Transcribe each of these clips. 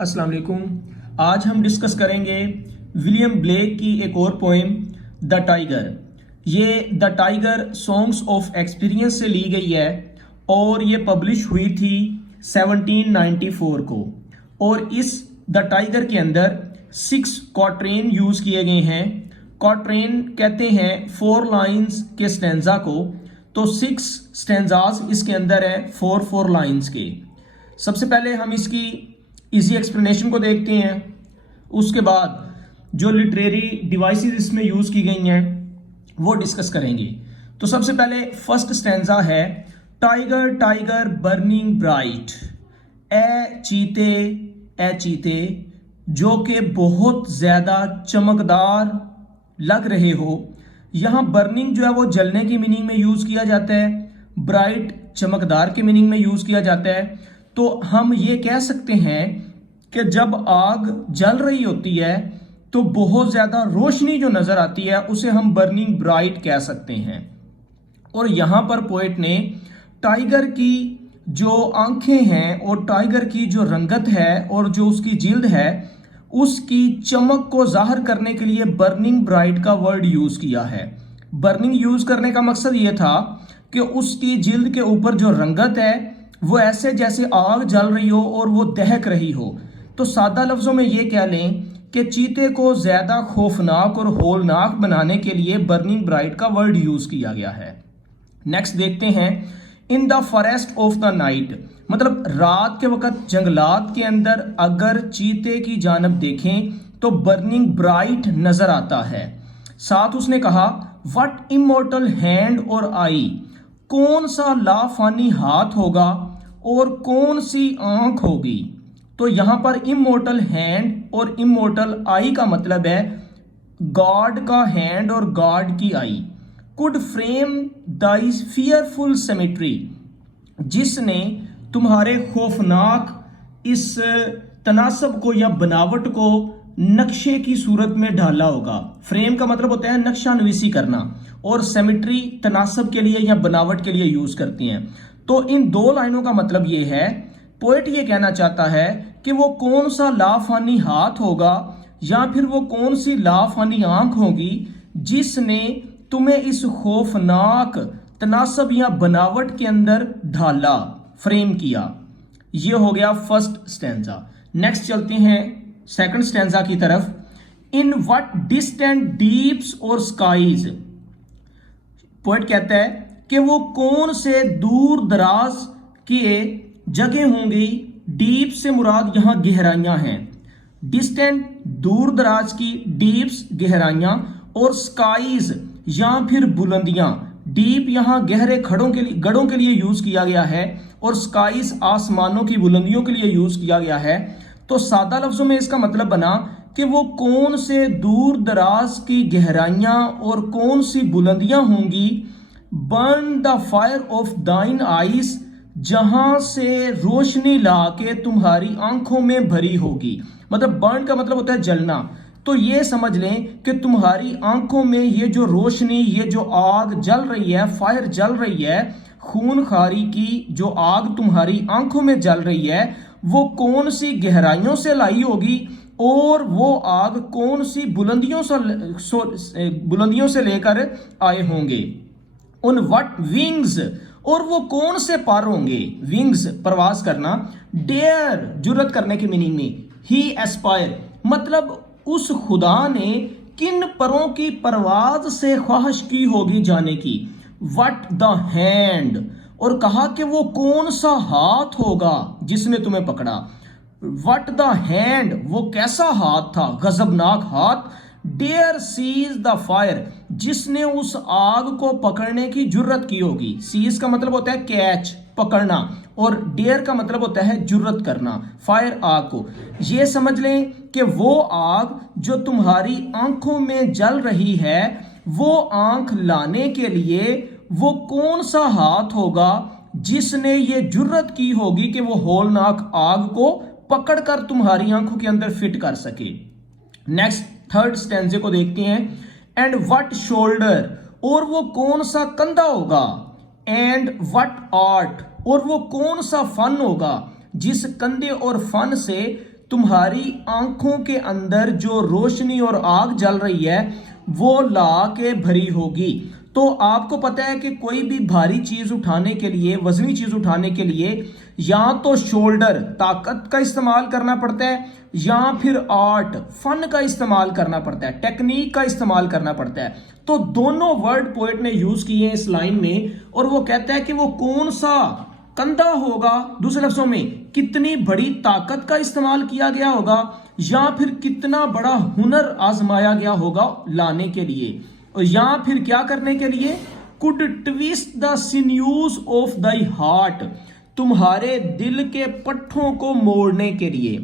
अस्सलाम वालेकुम। आज हम डिस्कस करेंगे विलियम ब्लेक की एक और पोएम द टाइगर। ये the tiger songs of experience से ली गई है और ये पब्लिश हुई थी 1794 को। और इस द टाइगर के अंदर 6 क्वाट्रेन यूज किए गए हैं। क्वाट्रेन कहते हैं 4 लाइंस के स्टेंजा को, तो 6 स्टेंजाज इसके अंदर है 4 लाइंस के। सबसे पहले हम इसकी इजी एक्सप्लेनेशन को देखते हैं, उसके बाद जो लिटरेरी डिवाइसेस इसमें यूज की गई हैं वो डिस्कस करेंगे। तो सबसे पहले फर्स्ट स्टैंजा है टाइगर टाइगर बर्निंग ब्राइट, ए चीते जो कि बहुत ज्यादा चमकदार लग रहे हो। यहां बर्निंग जो है वो जलने की मीनिंग में यूज किया जाता है, ब्राइट चमकदार के मीनिंग में यूज किया जाता है। तो हम ये कह सकते हैं कि जब आग जल रही होती है तो बहुत ज्यादा रोशनी जो नजर आती है उसे हम बर्निंग ब्राइट कह सकते हैं। और यहां पर पोएट ने टाइगर की जो आंखें हैं और टाइगर की जो रंगत है और जो उसकी जिल्द है उसकी चमक को जाहिर करने के लिए बर्निंग ब्राइट का वर्ड यूज किया है। बर्निंग यूज करने का मकसद ये था कि उसकी जिल्द के ऊपर जो रंगत है वो ऐसे जैसे आग जल रही हो और वो दहक रही हो। तो सादा लफ्जों में ये कह लें कि चीते को ज्यादा खौफनाक और होलनाक बनाने के लिए बर्निंग ब्राइट का वर्ड यूज किया गया है। नेक्स्ट देखते हैं इन the forest of the night, मतलब रात के वक्त जंगलात के अंदर अगर चीते की जानब देखें तो बर्निंग ब्राइट नजर आता है। साथ उसने कहा व्हाट इमोर्टल हैंड और आई, कौन सा लाफानी हाथ होगा और कौन सी आंख होगी। तो यहां पर इमोर्टल हैंड और इमोर्टल आई का मतलब है गॉड का हैंड और गॉड की eye. Could frame thy fearful symmetry, जिसने तुम्हारे खौफनाक इस तनासब को या बनावट को नक्शे की सूरत में ढाला होगा। फ्रेम का मतलब होता है नक्शा नवीसी करना और सिमेट्री तनासब के लिए या बनावट के लिए यूज करती हैं। तो इन 2 लाइनों का मतलब ये है, पोएट ये कहना चाहता है कि वो कौन सा लाफानी हाथ होगा या फिर वो कौन सी लाफानी आंख होगी जिसने तुम्हें इस खौफनाक तनासब या बनावट के अंदर ढाला, फ्रेम किया। ये हो गया फर्स्ट स्टैंजा। नेक्स्ट चलते हैं सेकंड स्टैंजा की तरफ। इन व्हाट डिस्टेंट डीप्स और स्काईज, पोएट कहता है कि वो कौन से दूर दराज के जगह होंगी। डीप से मुराद यहां गहराइयां हैं, डिस्टेंट दूर दराज की, डीप्स गहराइयां और स्काईज या फिर बुलंदियां। डीप यहां गहरे गढ़ों के लिए यूज किया गया है और स्काईज आसमानों की बुलंदियों के लिए यूज किया गया है। तो सादा लफ्जों में इसका मतलब बना कि वो कौन से दूर दराज की गहराइयां और कौन सी बुलंदियां होंगी। बर्न द फायर ऑफ दाइन आइज, जहां से रोशनी ला के तुम्हारी आंखों में भरी होगी। मतलब बर्न का मतलब होता है जलना। तो ये समझ लें कि तुम्हारी आंखों में ये जो रोशनी, ये जो आग जल रही है, फायर जल रही है, खूनखारी की जो आग तुम्हारी आंखों में जल रही है वो कौन सी गहराइयों से लाई होगी और वो आग कौन सी बुलंदियों से लेकर आए होंगे। उन व्हाट विंग्स, और वो कौन से पर होंगे। विंग्स परवाज करना, डेयर जुर्रत करने की मीनिंग में, ही एस्पायर मतलब उस खुदा ने किन परों की परवाज से ख्वाहिश की होगी जाने की। व्हाट द हैंड, और कहा कि वो कौन सा हाथ होगा जिसने तुम्हें पकड़ा। व्हाट द हैंड, वो कैसा हाथ था, गजबनाक हाथ। डेयर सीज द फायर, जिसने उस आग को पकड़ने की जुर्रत की होगी। सीज का मतलब होता है कैच, पकड़ना, और डेयर का मतलब होता है जुर्रत करना, फायर आग को। ये समझ लें कि वो आग जो तुम्हारी आंखों में जल रही है वो आंख लाने के लिए वो कौन सा हाथ होगा जिसने ये जुर्रत की होगी कि वो होलनाक आग को पकड़कर तुम्हारी आंखों के अंदर फिट कर सके। नेक्स्ट थर्ड स्टैंजे को देखते हैं। एंड व्हाट शोल्डर, और वो कौन सा कंधा होगा। एंड व्हाट आर्ट, और वो कौन सा फन होगा जिस कंधे और फन से तुम्हारी आंखों के अंदर जो रोशनी और आग जल रही है वो ला के भरी होगी। तो आपको पता है कि कोई भी भारी चीज उठाने के लिए, वजनी चीज उठाने के लिए या तो शोल्डर ताकत का इस्तेमाल करना पड़ता है या फिर आर्ट फन का इस्तेमाल करना पड़ता है, टेक्निक का इस्तेमाल करना पड़ता है। तो दोनों वर्ड पोएट ने यूज किए हैं इस लाइन में, और वो कहता है कि वो कौन सा कंधा होगा, दूसरे लफ्जों में कितनी बड़ी ताकत का इस्तेमाल किया गया होगा या फिर कितना बड़ा हुनर आजमाया गया होगा लाने के लिए, और या फिर क्या करने के लिए, could twist the sinews of thy heart, तुम्हारे दिल के पट्टों को मोड़ने के लिए।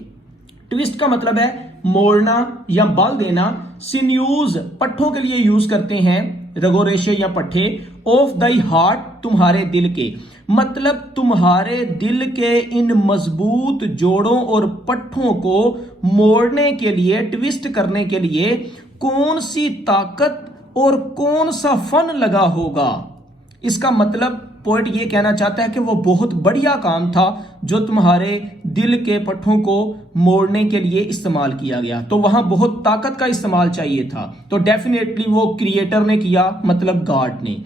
ट्विस्ट का मतलब है मोड़ना या बल देना, सिन्यूज पट्टों के लिए यूज करते हैं, रगो रेशे या पट्टे, ऑफ दाई हार्ट तुम्हारे दिल के, मतलब तुम्हारे दिल के इन मजबूत जोड़ों और पट्टों को मोड़ने के लिए, ट्विस्ट करने के लिए कौन सी ताकत और कौन सा फन लगा होगा। इसका मतलब पोएट ये कहना चाहता है कि वो बहुत बढ़िया काम था जो तुम्हारे दिल के पट्टों को मोड़ने के लिए इस्तेमाल किया गया। तो वहां बहुत ताकत का इस्तेमाल चाहिए था, तो डेफिनेटली वो क्रिएटर ने किया, मतलब गॉड ने।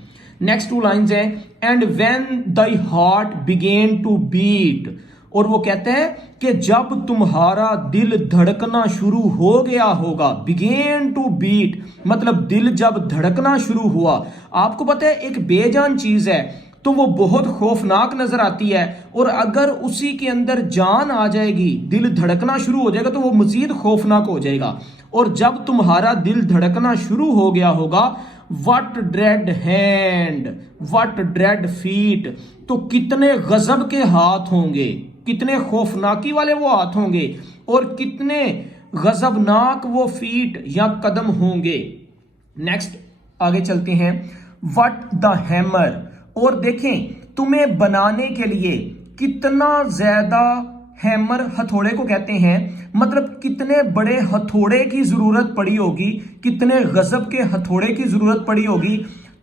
नेक्स्ट टू लाइंस है, and when thy heart began to beat, और वो कहते हैं कि जब तुम्हारा दिल धड़कना शुरू हो गया होगा, बिगेन टू बीट मतलब दिल जब धड़कना शुरू हुआ। आपको पता है एक बेजान चीज है तो वो बहुत खौफनाक नजर आती है, और अगर उसी के अंदर जान आ जाएगी, दिल धड़कना शुरू हो जाएगा, तो वो मजीद खौफनाक हो जाएगा। और जब तुम्हारा दिल धड़कना शुरू हो गया होगा, what dread hand, what dread feet, तो कितने गजब के हाथ होंगे, कितने खौफनाकी वाले वो हाथ होंगे, और कितने गजबनाक वो फीट या कदम होंगे। नेक्स्ट आगे चलते हैं, व्हाट द हैमर, और देखें तुम्हें बनाने के लिए कितना ज्यादा, हैमर हथौड़े को कहते हैं, मतलब कितने बड़े हथौड़े की जरूरत पड़ी होगी, कितने गजब के हथौड़े की जरूरत पड़ी होगी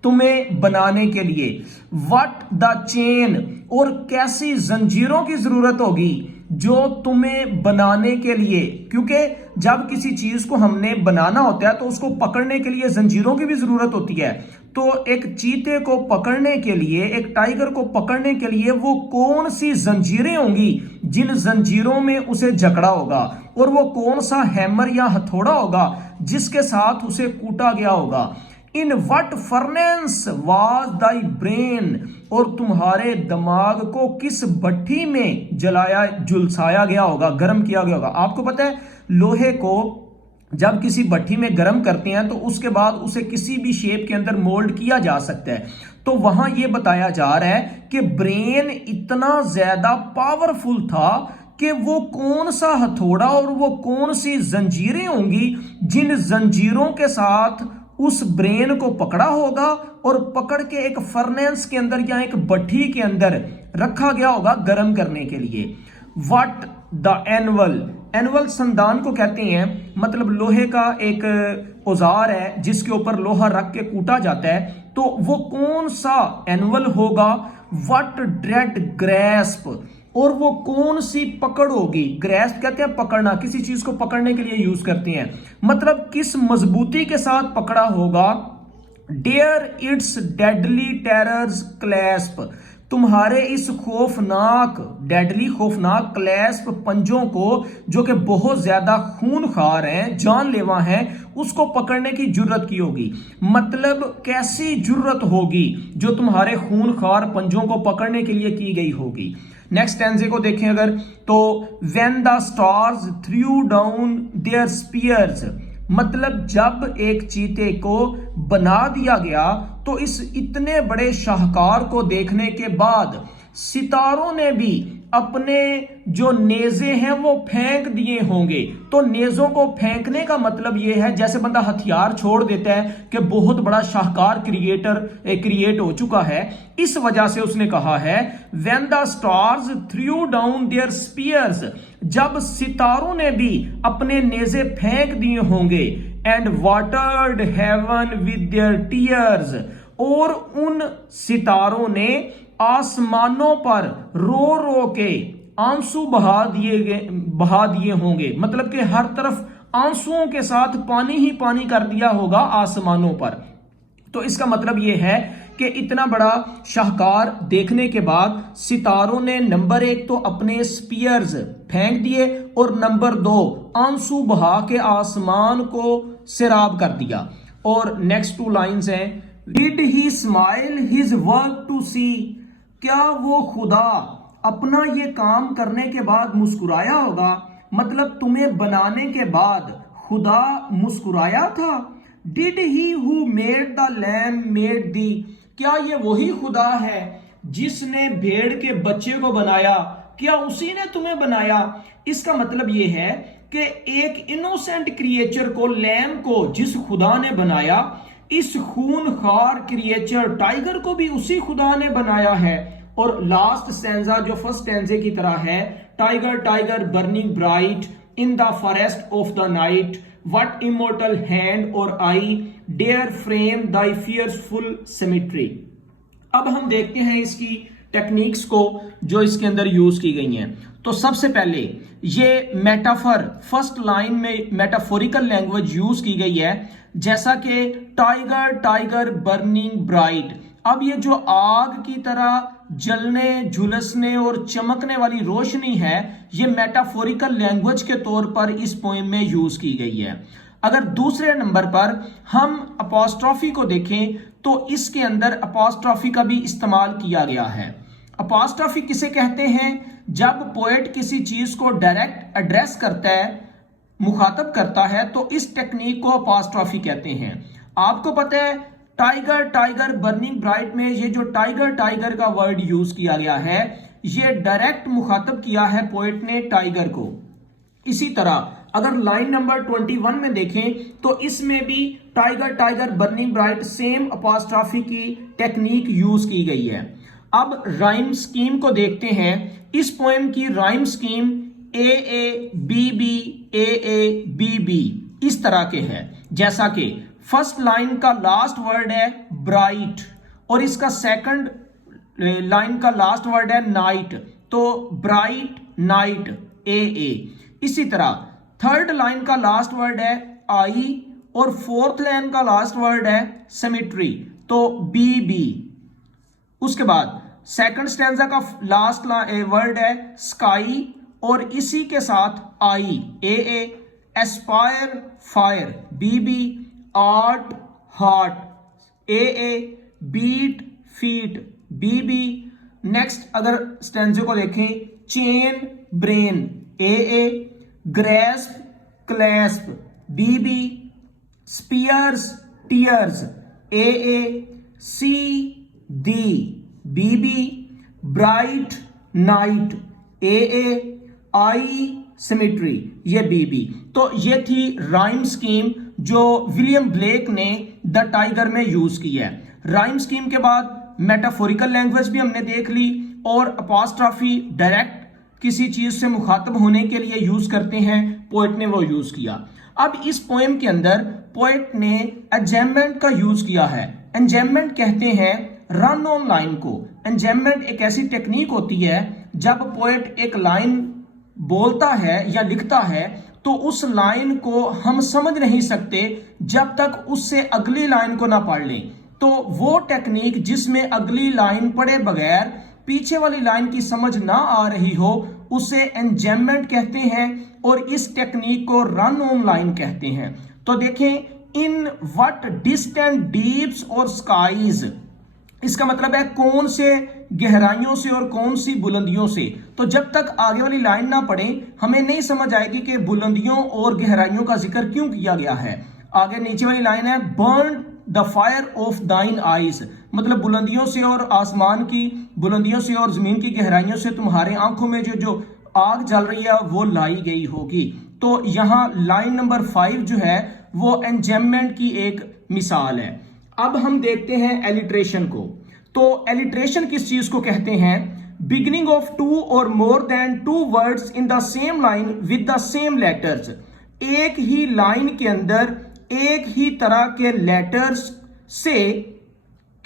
तुम्हें बनाने के लिए। व्हाट द चेन, और कैसी जंजीरों की जरूरत होगी जो तुम्हें बनाने के लिए, क्योंकि जब किसी चीज को हमने बनाना होता है तो उसको पकड़ने के लिए जंजीरों की भी जरूरत होती है। तो एक चीते को पकड़ने के लिए, एक टाइगर को पकड़ने के लिए वो कौन सी जंजीरें होंगी जिन जंजीरों में उसे जकड़ा होगा, और वो कौन सा हैमर या हथौड़ा होगा जिसके साथ उसे कूटा गया होगा। In what furnace was thy brain, और तुम्हारे दिमाग को किस भट्टी में जलाया, झुलसाया गया होगा, गर्म किया गया होगा। आपको पता है लोहे को जब किसी भट्टी में गर्म करते हैं तो उसके बाद उसे किसी भी शेप के अंदर मोल्ड किया जा सकता है। तो वहां यह बताया जा रहा है कि ब्रेन इतना ज्यादा पावरफुल था कि वो कौन सा हथौड़ा और वो कौन सी जंजीरें होंगी जिन जंजीरों के साथ उस ब्रेन को पकड़ा होगा और पकड़ के एक फर्नेस के अंदर या एक भट्टी के अंदर रखा गया होगा गर्म करने के लिए। व्हाट द एनवल, एनवल संदान को कहते हैं, मतलब लोहे का एक औजार है जिसके ऊपर लोहा रख के कूटा जाता है, तो वो कौन सा एनवल होगा। व्हाट ड्रेड ग्रैस्प, और वो कौन सी पकड़ होगी, ग्रैस्प कहते हैं पकड़ना, किसी चीज को पकड़ने के लिए यूज करते हैं, मतलब किस मजबूती के साथ पकड़ा होगा। Dare its deadly terrors clasp, तुम्हारे इस खौफनाक, डेडली खौफनाक क्लैस्प पंजों को जो कि बहुत ज्यादा खूनखार हैं, जानलेवा हैं, उसको पकड़ने की जुर्रत की होगी। मतलब कैसी जुर्रत होगी जो तुम्हारे खूनखार पंजों को पकड़ने के लिए की गई होगी। नेक्स्ट स्टैंजे को देखें अगर, तो when the stars threw down their spears, मतलब जब एक चीते को बना दिया गया तो इस इतने बड़े शाहकार को देखने के बाद सितारों ने भी अपने जो नेज़े हैं वो फेंक दिए होंगे। तो नेज़ों को फेंकने का मतलब ये है जैसे बंदा हथियार छोड़ देता है कि बहुत बड़ा शाहकार क्रिएट हो चुका है। इस वजह से उसने कहा है when the stars threw down their spears, जब सितारों ने भी अपने नेज़े फेंक दिए होंगे, and watered heaven with their tears, और उन सितारों ने आसमानों पर रो रो के आंसू बहा दिए होंगे, मतलब कि हर तरफ आंसुओं के साथ पानी ही पानी कर दिया होगा आसमानों पर। तो इसका मतलब यह है कि इतना बड़ा शाहकार देखने के बाद सितारों ने नंबर 1 तो अपने स्पीयर्स फेंक दिए और नंबर 2 आंसू बहा के आसमान को सैराब कर दिया। और नेक्स्ट 2 लाइंस हैं, did he smile his work to see, क्या वो खुदा अपना ये काम करने के बाद मुस्कुराया होगा, मतलब तुम्हें बनाने के बाद खुदा मुस्कुराया था। Did he who made the lamb made thee, क्या ये वही खुदा है जिसने भेड़ के बच्चे को बनाया, क्या उसी ने तुम्हें बनाया। इसका मतलब ये है कि एक इनोसेंट क्रिएचर को, लैम को जिस खुदा ने बनाया, इस खूनखार क्रिएचर टाइगर को भी उसी खुदा ने बनाया है। और लास्ट स्टैंजा जो फर्स्ट स्टैंजे की तरह है, tiger tiger burning bright in the forest of the night, what immortal hand or eye dare frame thy fearful symmetry. अब हम देखते हैं इसकी टेक्निक्स को जो इसके अंदर यूज की गई हैं। तो सबसे पहले ये मेटाफर, फर्स्ट लाइन में मेटाफोरिकल लैंग्वेज यूज की गई है, जैसा कि टाइगर टाइगर बर्निंग ब्राइट। अब ये जो आग की तरह जलने झुलसने और चमकने वाली रोशनी है, ये मेटाफोरिकल लैंग्वेज के तौर पर इस पोएम में यूज की गई है। अगर दूसरे नंबर पर हम अपॉस्ट्रॉफी को देखें तो इसके अंदर अपॉस्ट्रॉफी का भी इस्तेमाल किया गया है। अपॉस्ट्रॉफी किसे कहते हैं? जब पोएट किसी चीज को डायरेक्ट एड्रेस करता है, मुखातब करता है, तो इस टेक्निक को अपॉस्ट्रॉफी कहते हैं। आपको पता है टाइगर टाइगर बर्निंग ब्राइट में ये जो टाइगर टाइगर का वर्ड यूज किया गया है, ये डायरेक्ट मुखातब किया है पोएट ने टाइगर को। इसी तरह अगर लाइन नंबर 21 में देखें तो इसमें भी tiger tiger burning bright same apostrophe की टेक्निक यूज की गई है। अब राइम स्कीम को देखते हैं। इस पोएम की rhyme scheme A A B B A A B B इस तरह के है, जैसा कि फर्स्ट लाइन का लास्ट वर्ड है ब्राइट और इसका सेकंड लाइन का लास्ट वर्ड है नाइट, तो ब्राइट नाइट ए ए। इसी तरह थर्ड लाइन का लास्ट वर्ड है आई और फोर्थ लाइन का लास्ट वर्ड है सिमेट्री, तो बी बी। उसके बाद सेकंड स्टैंजा का लास्ट वर्ड है स्काई और इसी के साथ eye a a, aspire fire b b, art heart a a, beat feet b b. Next अगर स्टैंजे को देखें, chain brain a a, grasp clasp b b, spears tears a a, see thee b b, bright night A a, eye symmetry ये b b. तो ये थी rhyme scheme जो William Blake ने द टाइगर में यूज की है। Rhyme scheme के बाद मेटाफोरिकल लैंग्वेज भी हमने देख ली और अपॉस्ट्रॉफी डायरेक्ट किसी चीज से मुखातब होने के लिए यूज करते हैं, पोएट ने वो यूज किया। अब इस पोएम के अंदर पोएट ने एंजेममेंट का यूज किया है। एंजेममेंट कहते हैं रन ऑन लाइन को। एंजेममेंट एक ऐसी टेक्निक होती है जब पोएट एक लाइन बोलता है या लिखता है तो उस लाइन को हम समझ नहीं सकते जब तक उससे अगली लाइन को ना पढ़ लें। तो वो टेक्निक जिसमें अगली लाइन पढ़े बगैर पीछे वाली लाइन की समझ ना आ रही हो, उसे एंजेममेंट कहते हैं और इस टेक्निक को रन ऑन लाइन कहते हैं। तो देखें, इन व्हाट डिस्टेंट डीप्स और स्काईज, इसका मतलब है कौन से गहराइयों से और कौन सी बुलंदियों से। तो जब तक आगे वाली लाइन ना पढ़े हमें नहीं समझ आएगी कि बुलंदियों और गहराइयों का जिक्र क्यों किया गया है। आगे नीचे वाली लाइन है बर्न द फायर ऑफ दाइन आईज, मतलब बुलंदियों से और आसमान की बुलंदियों से और जमीन की गहराइयों से तुम्हारे आंखों में जो आग जल रही है वो लाई गई होगी। तो यहाँ लाइन नंबर 5 जो है वो एंजेममेंट की एक मिसाल है। अब हम देखते हैं एलिट्रेशन को। तो एलिट्रेशन किस चीज को कहते हैं? बिगिनिंग ऑफ 2 और more than 2 words in the same line with the same letters. एक ही लाइन के अंदर एक ही तरह के लेटर्स से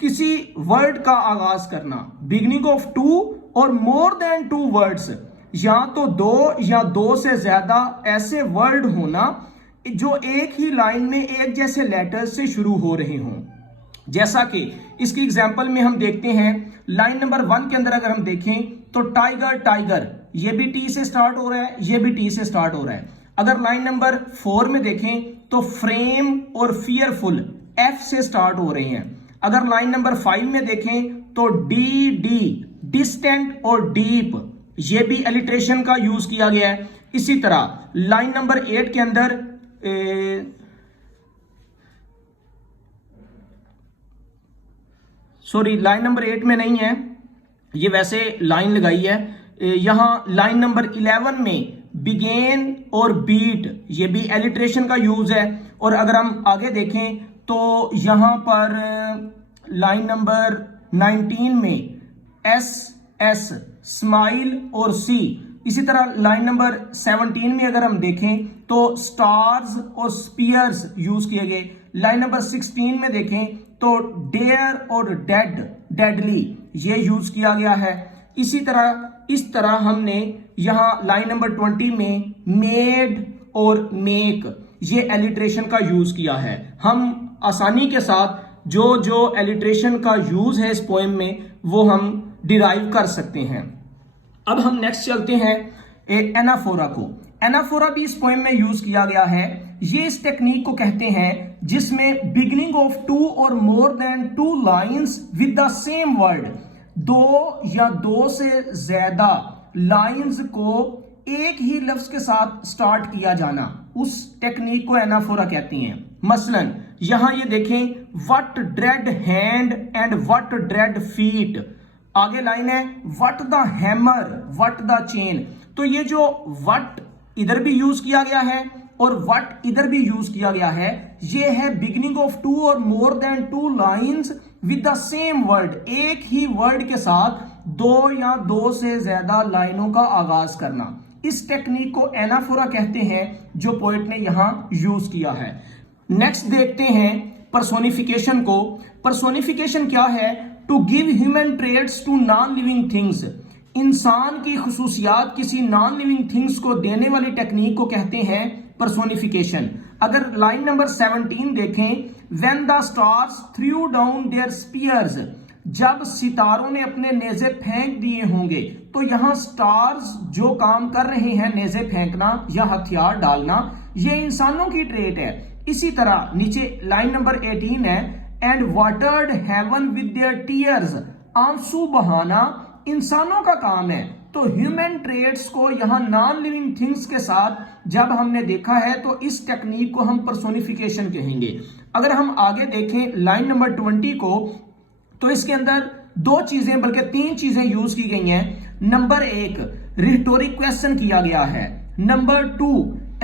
किसी वर्ड का आगाज करना। बिगिनिंग ऑफ 2 और मोर देन 2 वर्ड्स, या तो दो या दो से ज्यादा ऐसे वर्ड होना जो एक ही लाइन में एक जैसे लेटर से शुरू हो रहे हों। जैसा कि इसकी एग्जांपल में हम देखते हैं, लाइन नंबर 1 के अंदर अगर हम देखें तो टाइगर टाइगर, ये भी टी से स्टार्ट हो रहा है, ये भी टी से स्टार्ट हो रहा है। अगर लाइन नंबर 4 में देखें तो फ्रेम और फियरफुल एफ से स्टार्ट हो रहे हैं। अगर लाइन नंबर 5 में देखें तो डी डी डिस्टेंट और डीप, ये भी एलिट्रेशन का यूज किया गया है। इसी तरह लाइन नंबर 8 के अंदर लाइन नंबर 8 में नहीं है, ये वैसे लाइन लगाई है। यहां लाइन नंबर 11 में बिगेन और बीट, ये भी एलिट्रेशन का यूज है। और अगर हम आगे देखें तो यहां पर लाइन नंबर 19 में एस एस स्माइल और सी। इसी तरह लाइन नंबर 17 में अगर हम देखें तो स्टार्स और स्पीयर्स यूज किए गए। लाइन नंबर 16 में देखें तो डेयर और डेड डेडली, ये यूज किया गया है। इस तरह हमने यहां लाइन नंबर 20 में मेड और मेक, ये एलिट्रेशन का यूज किया है। हम आसानी के साथ जो एलिट्रेशन का यूज है इस पोएम में वो हम डिराइव कर सकते हैं। अब हम नेक्स्ट चलते हैं एनाफोरा को। एनाफोरा भी इस पोएम में यूज किया गया है। ये इस टेक्निक को कहते हैं जिसमें बिगिनिंग ऑफ 2 और more than 2 lines with the same word, 2 या 2 से ज्यादा लाइंस को एक ही लफ्ज के साथ स्टार्ट किया जाना, उस टेक्निक को एनाफोरा कहती हैं। मसलन यहां ये देखें, what dread hand and what dread feet. आगे लाइन है what the hammer what the chain. तो ये जो व्हाट इधर भी यूज किया गया है और व्हाट इधर भी यूज किया गया है, ये है बिगिनिंग ऑफ 2 और more than 2 lines with the same word, एक ही वर्ड के साथ 2 या 2 से ज्यादा लाइनों का आगाज करना। इस टेक्निक को एनाफोरा कहते हैं जो पोएट ने यहां यूज किया है। नेक्स्ट देखते हैं पर्सोनिफिकेशन को। पर्सोनिफिकेशन क्या है? To give human traits to non living things, इंसान की खुसूसियात किसी नॉन लिविंग थिंग्स को देने वाली टेक्निक को कहते हैं पर्सोनिफिकेशन। अगर लाइन नंबर 17 देखें, when the stars threw down their spears, जब सितारों ने अपने नेज़े फेंक दिए होंगे। तो यहां स्टार्स जो काम कर रहे हैं, नेज़े फेंकना या हथियार डालना, ये इंसानों की ट्रेट है। इसी तरह नीचे लाइन नंबर 18 है, and watered heaven with their tears, आंसू बहाना इंसानों का काम है। तो ह्यूमन ट्रेट्स को यहां नॉन लिविंग थिंग्स के साथ जब हमने देखा है तो इस टेक्निक को हम पर्सोनिफिकेशन कहेंगे। अगर हम आगे देखें लाइन नंबर 20 को, तो इसके अंदर 2 चीजें बल्कि 3 चीजें यूज की गई हैं। नंबर 1 रिटोरिक क्वेश्चन किया गया है, नंबर 2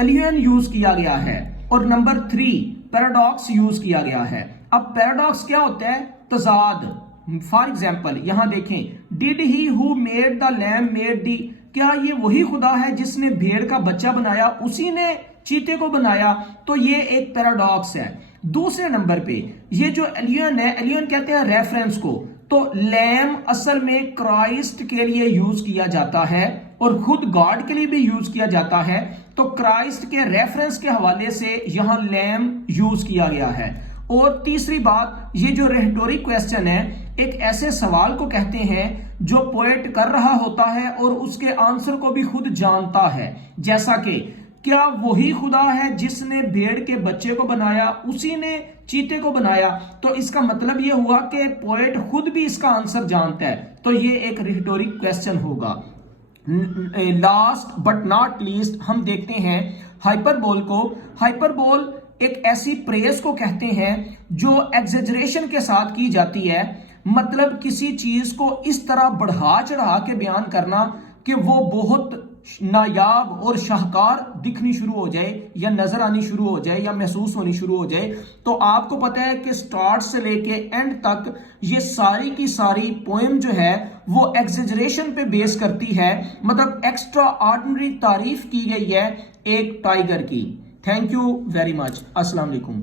एलियन यूज किया गया है और नंबर 3 पैराडॉक्स यूज किया गया है। अब पैराडॉक्स क्या होता है? तजाद। फॉर एग्जाम्पल यहां देखें, did he who made the lamb made thee, क्या ये वही खुदा है जिसने भेड़ का बच्चा बनाया, उसी ने चीते को बनाया? तो ये एक पैराडॉक्स है। दूसरे नंबर पे ये जो एलियन है, एलियन कहते हैं रेफरेंस को। तो लैम असल में क्राइस्ट के लिए यूज किया जाता है और खुद गॉड के लिए भी यूज किया जाता है। तो क्राइस्ट के रेफरेंस के हवाले से यहां लैम यूज किया गया है। और तीसरी बात, ये जो रेटोरिक क्वेश्चन है, एक ऐसे सवाल को कहते हैं जो पोएट कर रहा होता है और उसके आंसर को भी खुद जानता है। जैसा कि क्या वही खुदा है जिसने भेड़ के बच्चे को बनाया, उसी ने चीते को बनाया? तो इसका मतलब यह हुआ कि पोएट खुद भी इसका आंसर जानता है। तो ये एक रेटोरिक क्वेश्चन होगा। लास्ट बट नॉट लीस्ट हम देखते हैं हाइपरबोल को। हाइपरबोल एक ऐसी प्रेस को कहते हैं जो एग्जेजरेशन के साथ की जाती है, मतलब किसी चीज को इस तरह बढ़ा चढ़ा के बयान करना कि वो बहुत नायाब और शाहकार दिखनी शुरू हो जाए या नजर आनी शुरू हो जाए या महसूस होनी शुरू हो जाए। तो आपको पता है कि स्टार्ट से लेके एंड तक ये सारी की सारी पोएम जो है वो एग्जेजरेशन पे बेस करती है, मतलब एक्स्ट्रा ऑर्डिनरी तारीफ की गई है एक टाइगर की। Thank you very much. अस्सलाम वालेकुम।